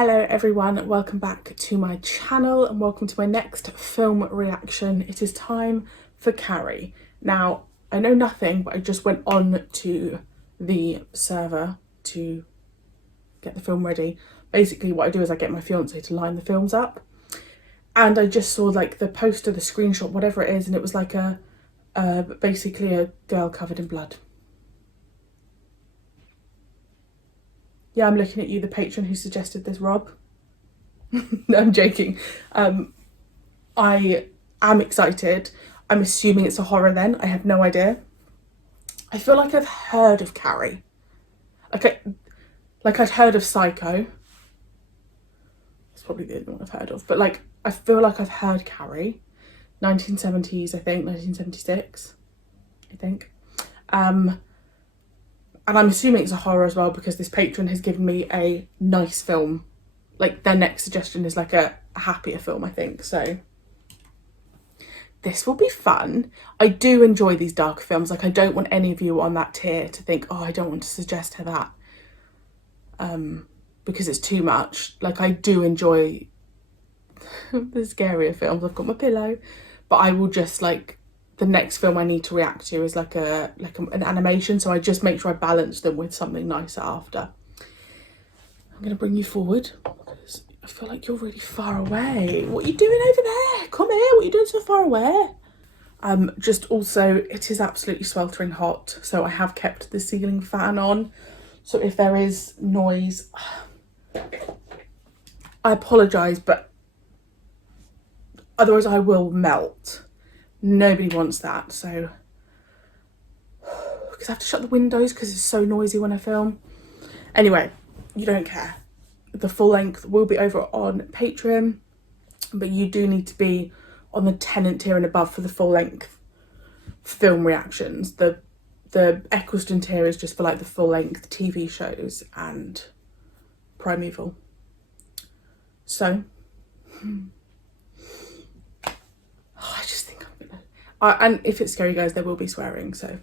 Hello everyone, welcome back to my channel and welcome to my next film reaction. It is time for Carrie. Now, I know nothing, but I just went on to the server to get the film ready. Basically what I do is I get my fiance to line the films up, and I just saw like the poster, the screenshot, whatever it is, and it was like basically a girl covered in blood. Yeah, I'm looking at you, the patron who suggested this, Rob. No, I'm joking. I am excited. I'm assuming it's a horror then. I have no idea. I feel like I've heard of Carrie. Like I'd heard of Psycho. That's probably the only one I've heard of. But like, I feel like I've heard Carrie. 1970s, I think, 1976, I think. And I'm assuming it's a horror as well because this patron has given me a nice film. Like their next suggestion is like a happier film, I think. So this will be fun. I do enjoy these dark films. Like I don't want any of you on that tier to think, oh, I don't want to suggest her that. Because it's too much. Like I do enjoy the scarier films. I've got my pillow. But I will just like, the next film I need to react to is like an animation, so I just make sure I balance them with something nicer after. I'm gonna bring you forward because I feel like you're really far away. What are you doing over there? Come here, what are you doing so far away? Just also, it is absolutely sweltering hot, so I have kept the ceiling fan on. So if there is noise, I apologise, but otherwise I will melt. Nobody wants that, so because I have to shut the windows because it's so noisy when I film. Anyway, you don't care. The full length will be over on Patreon, but you do need to be on the Tenant tier and above for the full length film reactions. The Eccleston tier is just for like the full length TV shows and Primeval. So I just think I'm gonna, and if it's scary guys, there will be swearing, so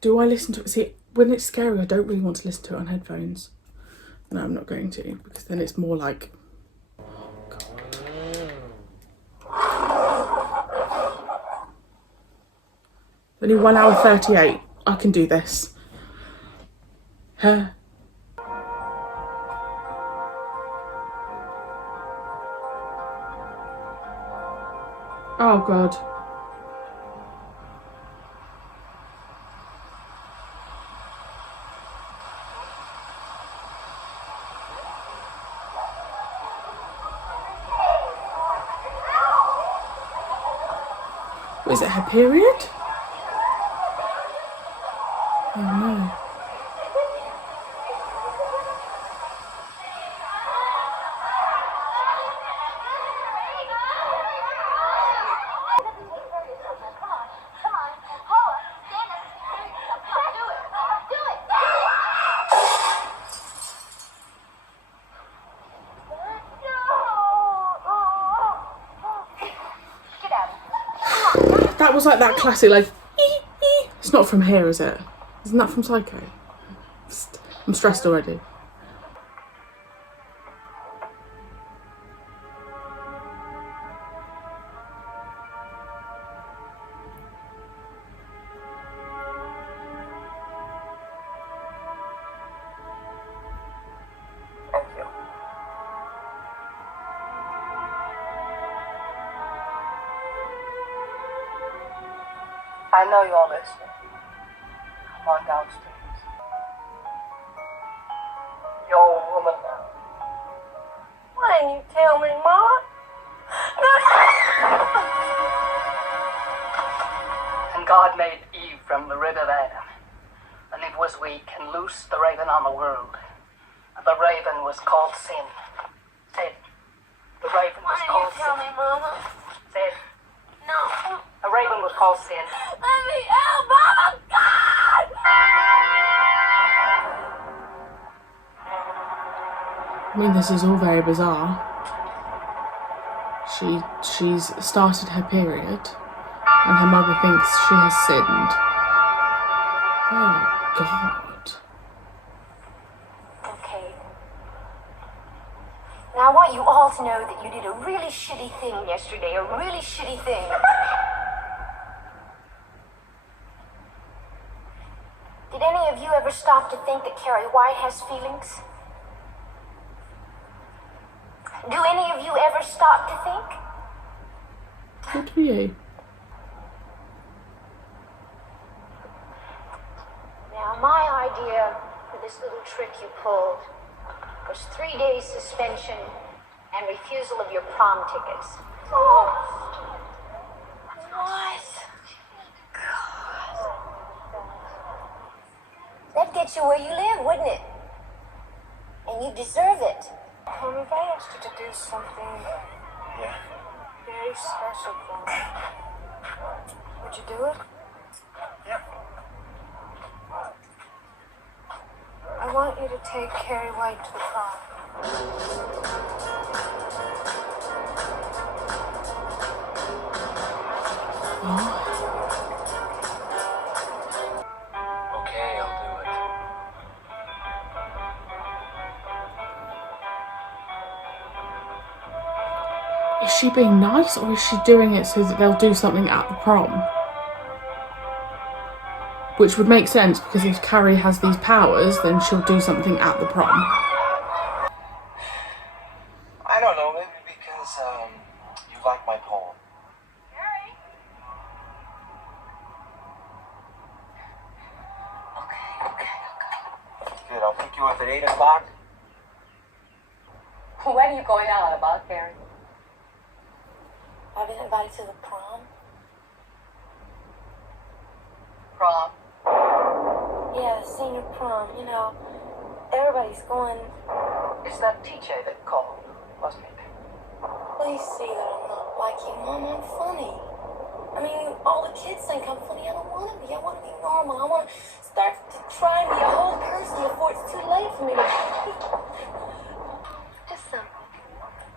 do I listen to it? See, when it's scary I don't really want to listen to it on headphones. No, I'm not going to, because then it's more like, oh God. Only 1 hour 38. I can do this. Oh God. Is it her period? Oh no. That was like that classic, like, it's not from here, is it? Isn't that from Psycho? I'm stressed already. Thank you. I know you're listening. Come on downstairs. You're a woman now. Why didn't you tell me, Mama? And God made Eve from the rib of Adam. And it was weak and loosed the raven on the world. And the raven was called sin. Sid. The raven was called sin. Why didn't you tell me, Mama? Sid. No. A raven was called sin. Let me out, Mama! God! I mean, this is all very bizarre. She's started her period and her mother thinks she has sinned. Oh God. Okay. Now, I want you all to know that you did a really shitty thing yesterday, a really shitty thing. Did any of you ever stop to think that Carrie White has feelings? Do any of you ever stop to think? Good for you. Now, my idea for this little trick you pulled was 3 days suspension and refusal of your prom tickets. Oh. What? God. That'd get you where you live, wouldn't it? And you deserve it. If I asked you to do something very special for me, would you do it? Yeah. I want you to take Carrie White to the prom. Okay, I'll do it. Is she being nice, or is she doing it so that they'll do something at the prom? Which would make sense, because if Carrie has these powers, then she'll do something at the prom. I don't know, maybe because, you like my poem. Carrie? Okay. Good, I'll pick you up at 8 o'clock. What are you going on about, Carrie? I've been invited to the prom. Prom? Yeah, senior prom. You know, everybody's going. It's that TJ that called, wasn't it? Please see that I'm not like you, Mom. I'm funny. I mean, all the kids think I'm funny. I don't want to be. I want to be normal. I want to start to try and be a whole person before it's too late for me to. Just something.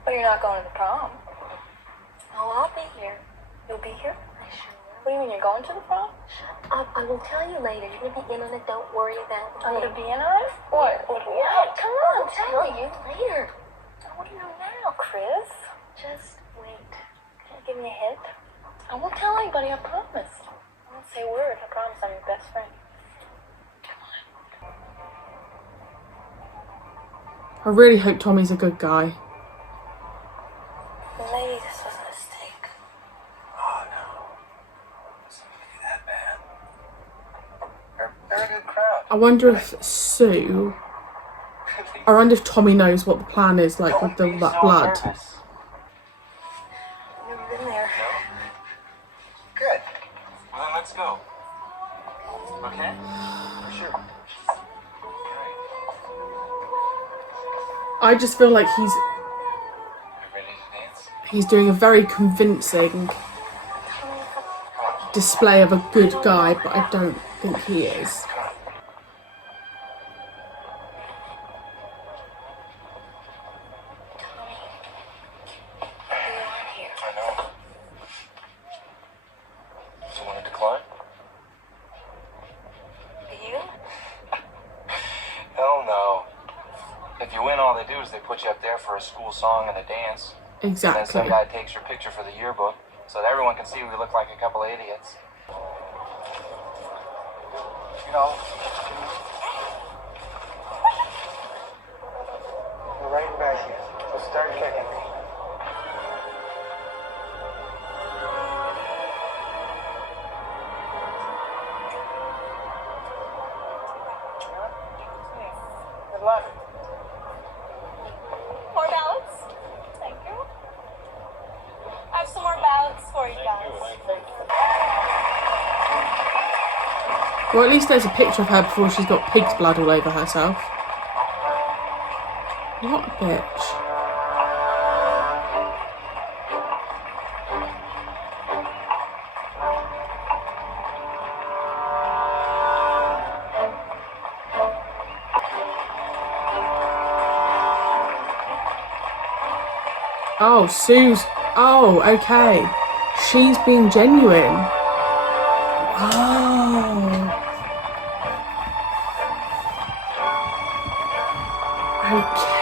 But you're not going to the prom. Oh, I'll be here. You'll be here? I sure will. What do you mean, you're going to the prom? I will tell you later. You're going to be in on it. Don't worry about it. I'm going to be in on it? What? What? Come on, I'll tell you later. What do you know now, Chris? Just wait. Can you give me a hint? I won't tell anybody, I promise. I won't say a word. I promise I'm your best friend. I really hope Tommy's a good guy. Maybe this was a mistake. Oh, no. It's not gonna be that bad. They're a good crowd. I wonder if Sue... I wonder if Tommy knows what the plan is, like, with Don't be that so blood. nervous. Never been there. Good. Well, then let's go. Okay? For sure. I just feel like You ready to dance? he's doing a very convincing display of a good guy, but I don't think he is. I know. Do you want to decline? You? Hell no. If you win, all they do is they put you up there for a school song and a dance. And then some Exactly. guy takes your picture for the yearbook so that everyone can see we look like a couple of idiots. You know, we're right back here. So start kicking. Good luck. More ballots? Thank you. I have some more ballots for you guys. Well, at least there's a picture of her before she's got pig's blood all over herself. What a bitch. Oh, Sue's... Oh, okay. She's being genuine. Oh. Okay.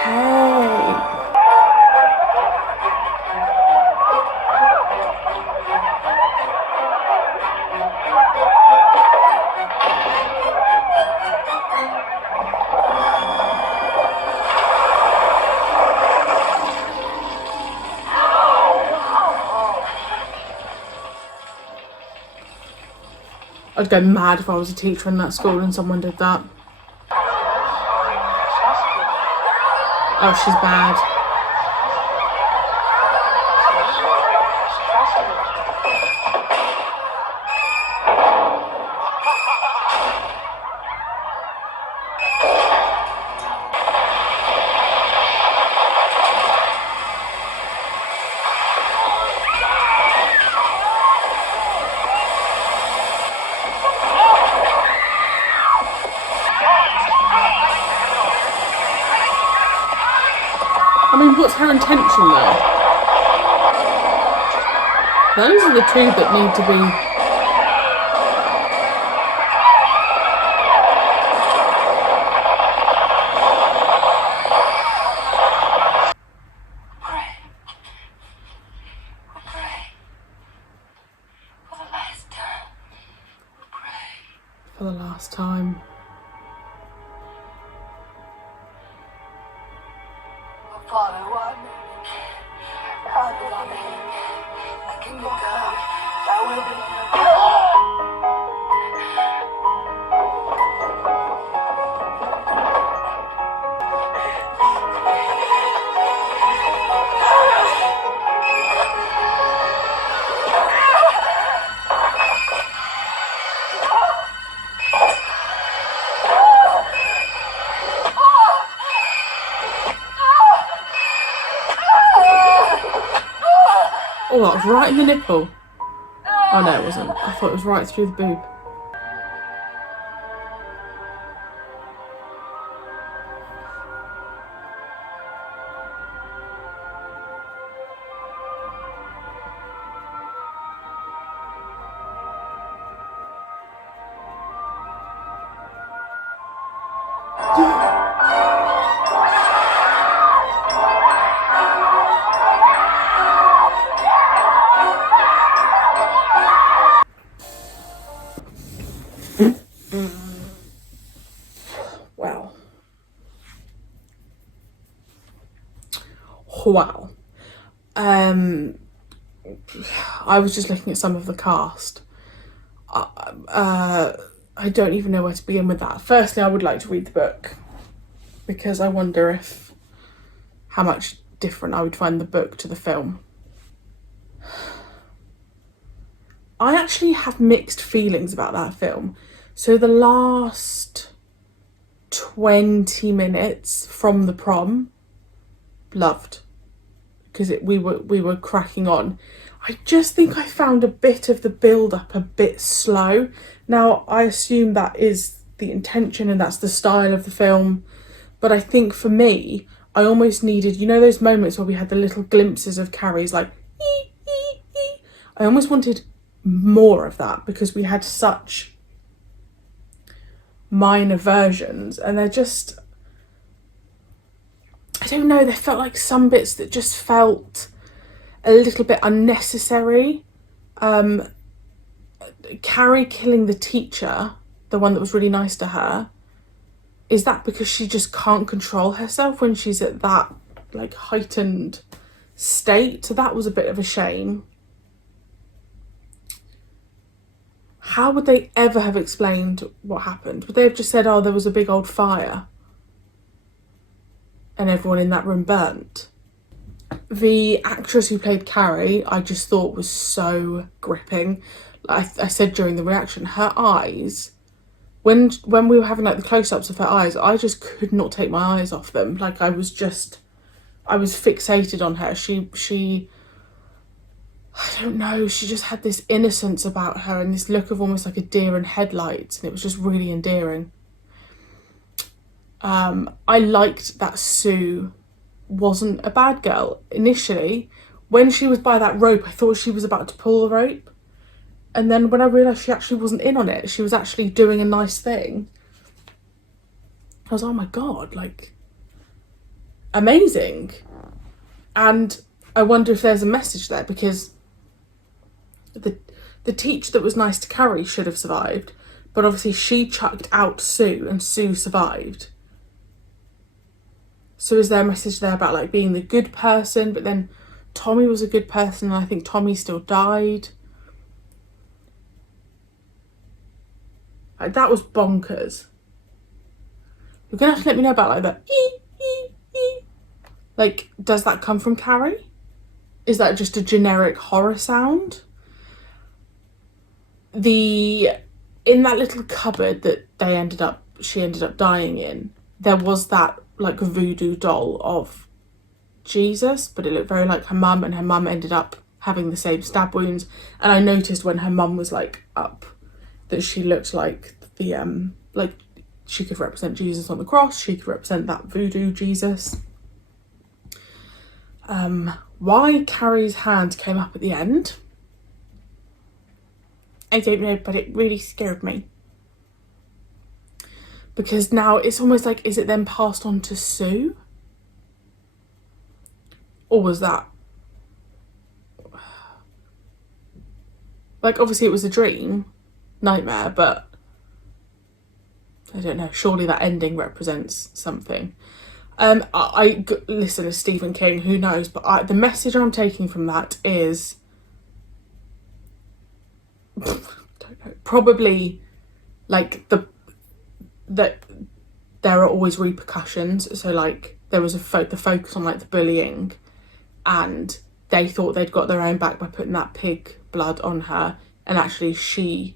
I'd go mad if I was a teacher in that school and someone did that. Oh, she's bad. I mean, what's her intention though? Those are the two that need to be... For the last time. Father, what? How do I mean? The kingdom come, thy will be done. Oh, that was right in the nipple. Oh no, it wasn't. I thought it was right through the boob. Wow. Wow. I was just looking at some of the cast. I don't even know where to begin with that. Firstly, I would like to read the book because I wonder if how much different I would find the book to the film. I actually have mixed feelings about that film. So the last 20 minutes from the prom, loved, because we were cracking on. I just think I found a bit of the build up a bit slow. Now I assume that is the intention and that's the style of the film, but I think for me I almost needed, you know, those moments where we had the little glimpses of Carrie's like ee, ee, ee. I almost wanted more of that because we had such minor versions and they're just, I don't know, they felt like some bits that just felt a little bit unnecessary. Carrie killing the teacher, the one that was really nice to her, is that because she just can't control herself when she's at that like heightened state? So that was a bit of a shame. How would they ever have explained what happened? Would they have just said, oh, there was a big old fire and everyone in that room burnt? The actress who played Carrie, I just thought was so gripping. I said during the reaction, her eyes, when we were having like the close-ups of her eyes, I just could not take my eyes off them. Like I was fixated on her. She I don't know, she just had this innocence about her and this look of almost like a deer in headlights, and it was just really endearing. I liked that Sue wasn't a bad girl. Initially, when she was by that rope, I thought she was about to pull the rope. And then when I realised she actually wasn't in on it, she was actually doing a nice thing, I was, oh my God, like, amazing. And I wonder if there's a message there, because the teacher that was nice to Carrie should have survived, but obviously she chucked out Sue and Sue survived. So is there a message there about like being the good person, but then Tommy was a good person and I think Tommy still died? Like, that was bonkers. You're gonna have to let me know about like the like, does that come from Carrie? Is that just a generic horror sound? In that little cupboard that she ended up dying in, there was that like voodoo doll of Jesus, but it looked very like her mum, and her mum ended up having the same stab wounds. And I noticed when her mum was like up that she looked like like she could represent Jesus on the cross, she could represent that voodoo Jesus. Why Carrie's hand came up at the end, I don't know, but it really scared me. Because now it's almost like, is it then passed on to Sue? Or was that... Like, obviously it was a dream, nightmare, but... I don't know, surely that ending represents something. I listen to Stephen King, who knows, but the message I'm taking from that is... don't know, probably like that there are always repercussions. So like there was the focus on like the bullying, and they thought they'd got their own back by putting that pig blood on her, and actually she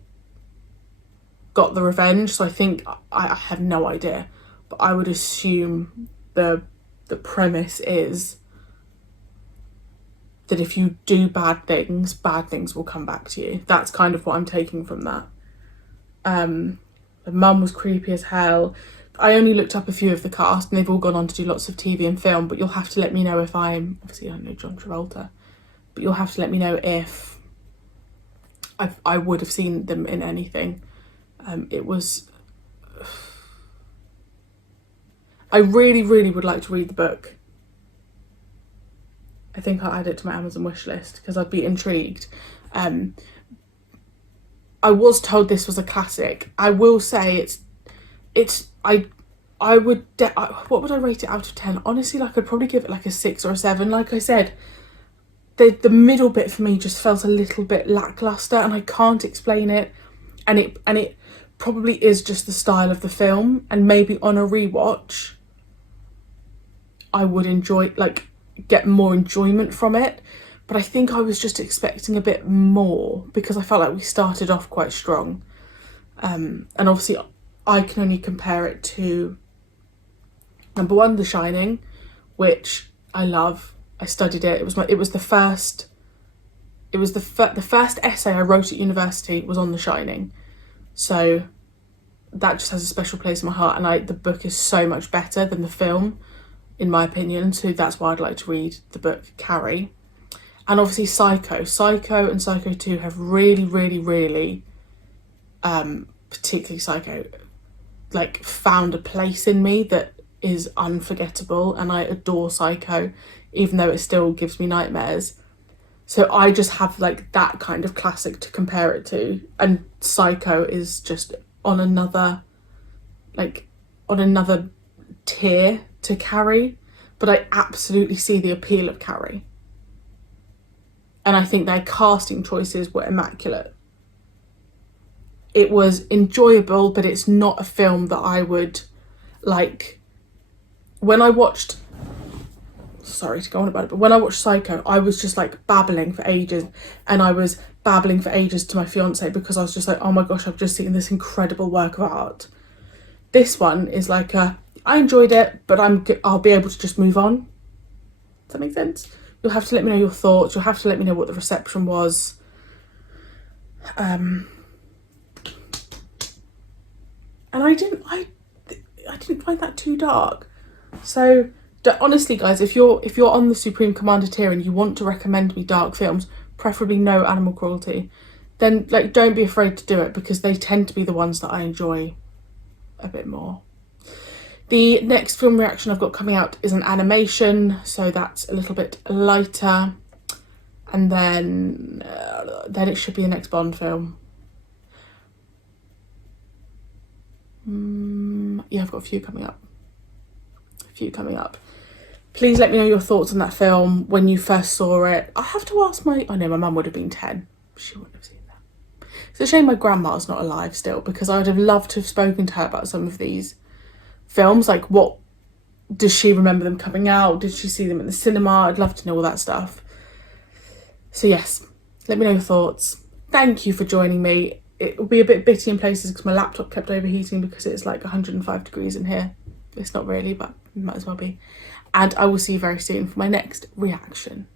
got the revenge. So I think, I have no idea, but I would assume the premise is that if you do bad things will come back to you. That's kind of what I'm taking from that. The mum was creepy as hell. I only looked up a few of the cast, and they've all gone on to do lots of TV and film, but you'll have to let me know if I'm... Obviously, I know John Travolta, but you'll have to let me know if I would have seen them in anything. It was... I really, really would like to read the book. I think I'll add it to my Amazon wish list because I'd be intrigued. I was told this was a classic. I will say I would, what would I rate it out of 10? Honestly, like I'd probably give it like a 6 or a 7. Like I said, the middle bit for me just felt a little bit lackluster, and I can't explain it. And it probably is just the style of the film, and maybe on a rewatch I would get more enjoyment from it. But I think I was just expecting a bit more because I felt like we started off quite strong. And obviously I can only compare it to number 1, The Shining, which I love. I studied it. It was the first essay I wrote at university was on The Shining. So that just has a special place in my heart, and the book is so much better than the film, in my opinion. So that's why I'd like to read the book Carrie. And obviously Psycho and Psycho 2 have really, really, really, particularly Psycho, like found a place in me that is unforgettable, and I adore Psycho, even though it still gives me nightmares. So I just have like that kind of classic to compare it to, and Psycho is just on another tier to Carrie, but I absolutely see the appeal of Carrie. And I think their casting choices were immaculate. It was enjoyable, but it's not a film that I would like. When I watched, sorry to go on about it, but when I watched Psycho, I was just like babbling for ages, and I was babbling for ages to my fiance because I was just like, oh my gosh, I've just seen this incredible work of art. This one is like I enjoyed it, but I'll be able to just move on. Does that make sense? You'll have to let me know your thoughts. You'll have to let me know what the reception was. And I didn't find that too dark. So honestly, guys, if you're on the Supreme Commander tier and you want to recommend me dark films, preferably no animal cruelty, then like don't be afraid to do it, because they tend to be the ones that I enjoy a bit more. The next film reaction I've got coming out is an animation, so that's a little bit lighter, and then it should be the next Bond film. Yeah, I've got a few coming up. Please let me know your thoughts on that film when you first saw it. I have to ask my mum would have been 10. She wouldn't have seen that. It's a shame my grandma's not alive still, because I would have loved to have spoken to her about some of these films. Like, what does she remember them coming out? Did she see them in the cinema? I'd love to know all that stuff. So yes, let me know your thoughts. Thank you for joining me. It will be a bit bitty in places because my laptop kept overheating because it's like 105 degrees in here. It's not really, but it might as well be. And I will see you very soon for my next reaction.